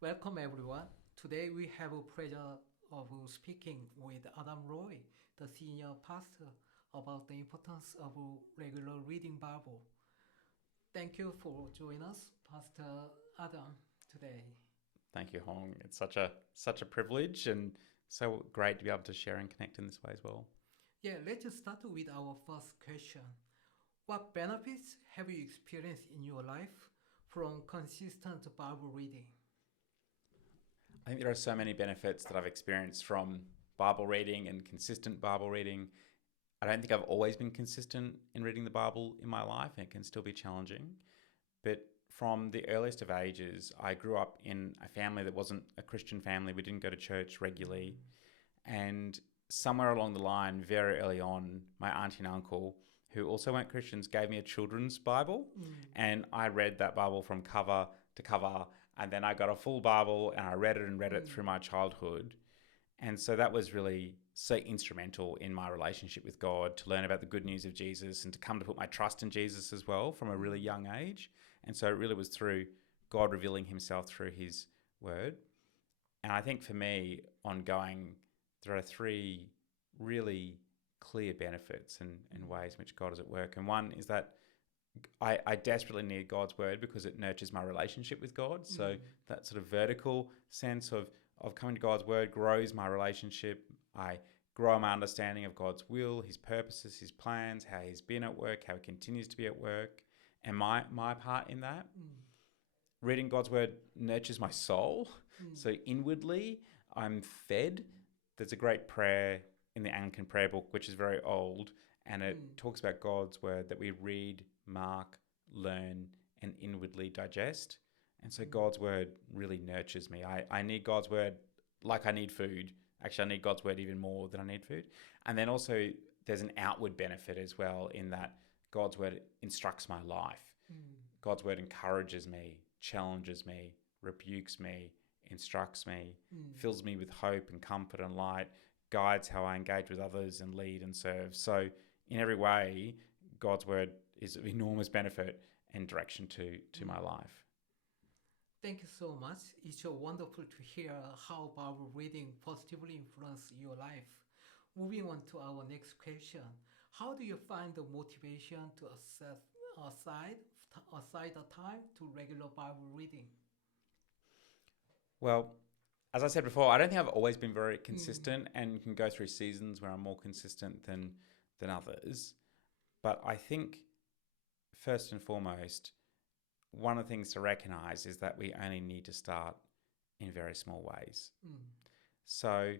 Welcome everyone. Today we have a pleasure of speaking with Adam Roy, the senior pastor, about the importance of regular reading Bible. Thank you for joining us, Pastor Adam, today. Thank you, Hong. It's such a privilege and so great to be able to share and connect in this way as well. Yeah, let's start with our first question. What benefits have you experienced in your life from consistent Bible reading? I think there are so many benefits that I've experienced from Bible reading and consistent Bible reading. I don't think I've always been consistent in reading the Bible in my life, and it can still be challenging. But from the earliest of ages, I grew up in a family that wasn't a Christian family. We didn't go to church regularly. And somewhere along the line, very early on, my auntie and uncle, who also weren't Christians, gave me a children's Bible. Mm, And I read that Bible from cover to cover. And then I got a full Bible and I read it and read it mm, through my childhood. And so that was really so instrumental in my relationship with God to learn about the good news of Jesus and to come to put my trust in Jesus as well from a really mm, young age. And so it really was through God revealing himself through his word. And I think for me, ongoing, there are three really clear benefits and mm, ways in which God is at work. And one is that I desperately need God's word because it nurtures my relationship with God. So mm, that sort of vertical sense of coming to God's word grows my relationship. I grow my understanding of God's will, his purposes, his plans, how he's been at work, how he continues to be at work, and my part in that. mm, Reading God's word nurtures my soul. mm, So inwardly, I'm fed. There's a great prayer in the Anglican prayer book, which is very old, and it mm, talks about God's word that we read, mark, learn, and inwardly digest. And so mm. God's word really nurtures me. I need God's word like I need food. Actually, I need God's word even more than I need food. And then also, there's an outward benefit as well in that God's word instructs my life. Mm, God's word encourages me, challenges me, rebukes me, instructs me, mm. fills me with hope and comfort and light, guides how I engage with others and lead and serve. So, in every way, God's word is of enormous benefit and direction to my Mm. life. Thank you so much. It's so wonderful to hear how Bible reading positively influenced your life. Moving on to our next question. How do you find the motivation to aside, aside the time to regular Bible reading? Well, as I said before, I don't think I've always been very Mm, consistent and can go through seasons where I'm more consistent than others. But I think first and foremost, one of the things to recognize is that we only need to start in very small ways. mm, So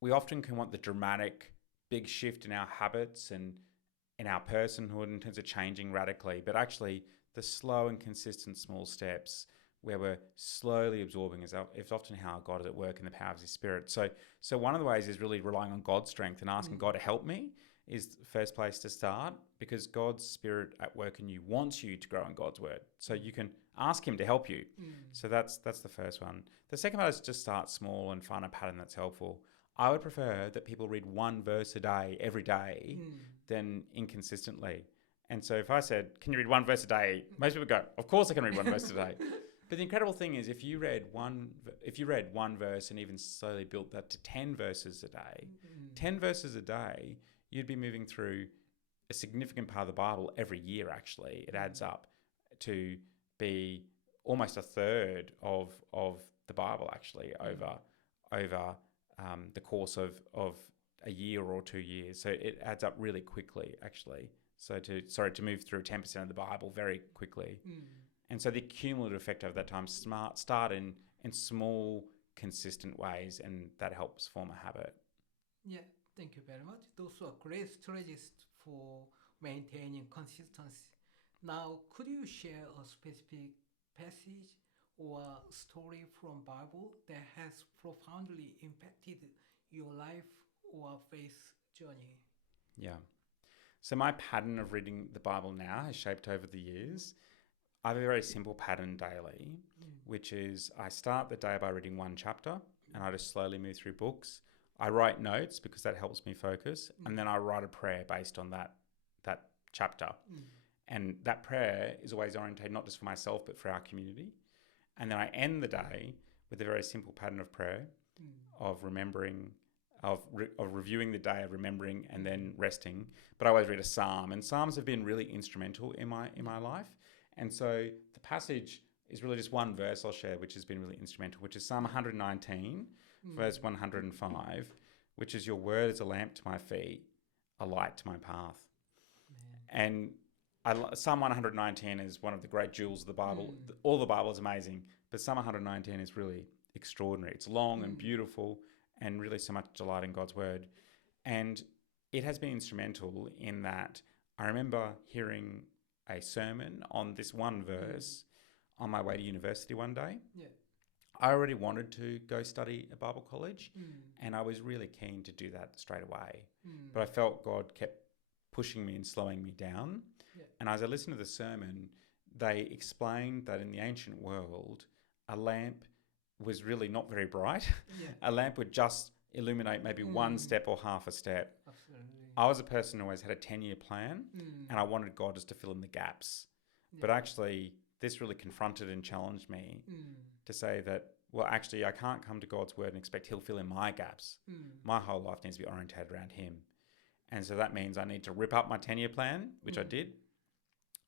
we often can want the dramatic big shift in our habits and in our personhood in terms of changing radically, but actually the slow and consistent small steps where we're slowly absorbing is often how God is at work in the power of his spirit. So one of the ways is really relying on God's strength and asking mm, God to help me is the first place to start because God's spirit at work in you wants you to grow in God's word. So mm, you can ask him to help you. mm, So that's the first one. The second one is just start small and find a pattern that's helpful. I would prefer that people read one verse a day every day mm, than inconsistently. And so if I said, "Can you read one verse a day?" most people go, "Of course I can read one verse a day." But the incredible thing is, if you read one verse and even slowly built that to 10 verses a day, mm, 10 verses a day, you'd be moving through a significant part of the Bible every year. Actually, it adds mm, up to be almost a third of the Bible actually mm. over the course of a year or 2 years. So it adds up really quickly actually. So to move through 10% of the Bible very quickly. Mm. And so the cumulative effect over that time start in small, consistent ways, and that helps form a habit. Yeah, thank you very much. Those are great strategies for maintaining consistency. Now, could you share a specific passage or story from Bible that has profoundly impacted your life or faith journey? Yeah. So my pattern of reading the Bible now has shaped over the years. I have a very simple pattern daily, Mm, which is I start the day by reading one chapter and I just slowly move through books. I write notes because that helps me focus, and mm, then I write a prayer based on that chapter. mm, And that prayer is always orientated not just for myself but for our community. And then I end the day with a very simple pattern of prayer of remembering, of reviewing the day, of remembering, and then resting. But I always read a psalm, and psalms have been really instrumental in my life. And so the passage is really just one verse I'll share, which has been really instrumental, which is Psalm 119, verse 105, which is, "Your word is a lamp to my feet, a light to my path." And Psalm 119 is one of the great jewels of the Bible. All the Bible is amazing, but Psalm 119 is really extraordinary. It's long and beautiful and really so much delight in God's word. And it has been instrumental in that I remember hearing a sermon on this one verse on my way to university one day. Yeah. I already wanted to go study at Bible college, and I was really keen to do that straight away. But I felt God kept pushing me and slowing me down. Yeah. And as I listened to the sermon, they explained that in the ancient world, a lamp was really not very bright. Yeah. A lamp would just illuminate maybe one step or half a step. Absolutely. I was a person who always had a 10-year plan, and I wanted God just to fill in the gaps. But actually, this really confronted and challenged me to say that, well, actually, I can't come to God's word and expect he'll fill in my gaps. My whole life needs to be orientated around him. And so that means I need to rip up my 10-year plan, which I did,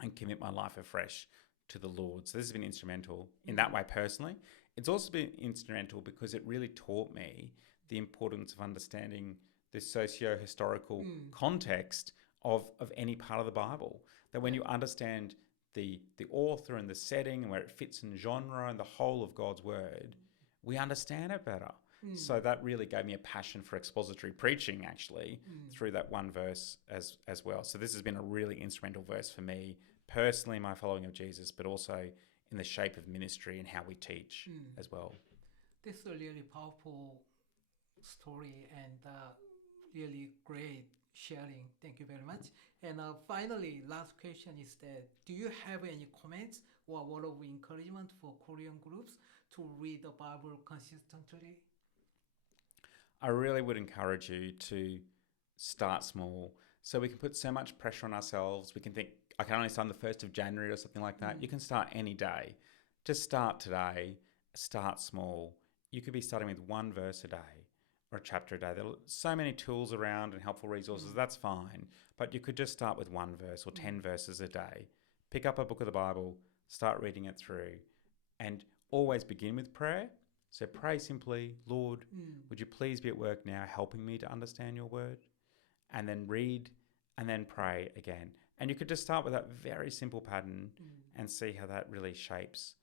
and commit my life afresh to the Lord. So this has been instrumental in that way personally. It's also been instrumental because it really taught me the importance of understanding the socio-historical context of any part of the Bible. That when you understand the author and the setting and where it fits in genre and the whole of God's word, we understand it better. So that really gave me a passion for expository preaching, actually, through that one verse as well. So this has been a really instrumental verse for me personally in my following of Jesus, but also in the shape of ministry and how we teach as well. This is a really powerful story and really great sharing. Thank you very much. And finally, last question is that, do you have any comments or word of encouragement for Korean groups to read the Bible consistently? I really would encourage you to start small. So we can put so much pressure on ourselves. We can think, I can only start on the 1st of January or something like that. You can start any day. Just start today. Start small. You could be starting with one verse a day or a chapter a day. There are so many tools around and helpful resources. That's fine. But you could just start with one verse or 10 verses a day. Pick up a book of the Bible, start reading it through, and always begin with prayer. So pray simply, Lord, would you please be at work now helping me to understand your word? And then read and then pray again. And you could just start with that very simple pattern and see how that really shapes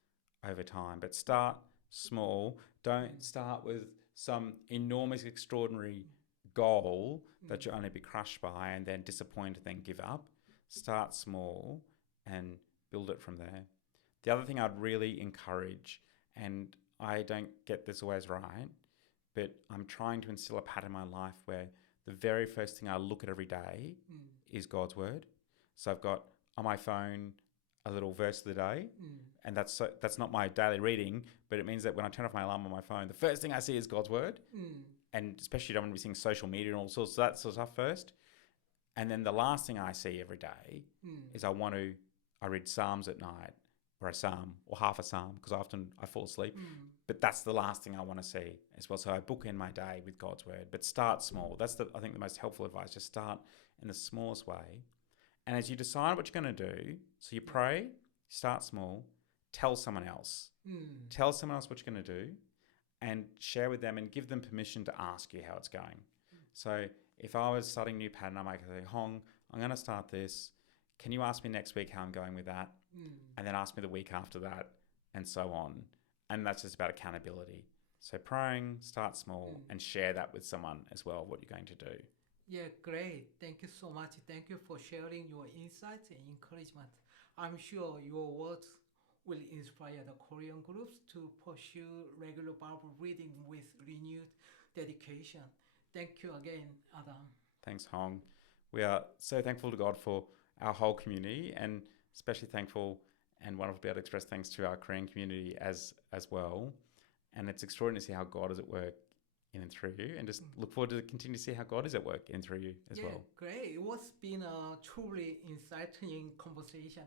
over time. But start small. Don't start with some enormous, extraordinary goal that you'll only be crushed by and then disappointed, then give up. Start small and build it from there. The other thing I'd really encourage, and I don't get this always right, but I'm trying to instill a pattern in my life where the very first thing I look at every day is God's word. So I've got on my phone a little verse of the day, and that's not my daily reading, but it means that when I turn off my alarm on my phone, the first thing I see is God's word, and especially you don't want to be seeing social media and all sorts of that sort of stuff first. And then the last thing I see every day is I read Psalms at night, or a psalm, or half a psalm, because often I fall asleep. But that's the last thing I want to see as well. So I bookend my day with God's word, but start small. That's I think the most helpful advice. Just start in the smallest way. And as you decide what you're going to do, so you pray, start small, tell someone else. Tell someone else what you're going to do and share with them and give them permission to ask you how it's going. So if I was starting a new pattern, I might say, Hong, I'm going to start this. Can you ask me next week how I'm going with that? And then ask me the week after that, and so on. And that's just about accountability. So praying, start small, and share that with someone as well, what you're going to do. Yeah, great. Thank you so much. Thank you for sharing your insights and encouragement. I'm sure your words will inspire the Korean groups to pursue regular Bible reading with renewed dedication. Thank you again, Adam. Thanks, Hong. We are so thankful to God for our whole community, and especially thankful and wonderful to be able to express thanks to our Korean community as well. And it's extraordinary to see how God is at work in and through you, and just look forward to continue to see how God is at work in and through you as well. Great. It was been a truly exciting conversation.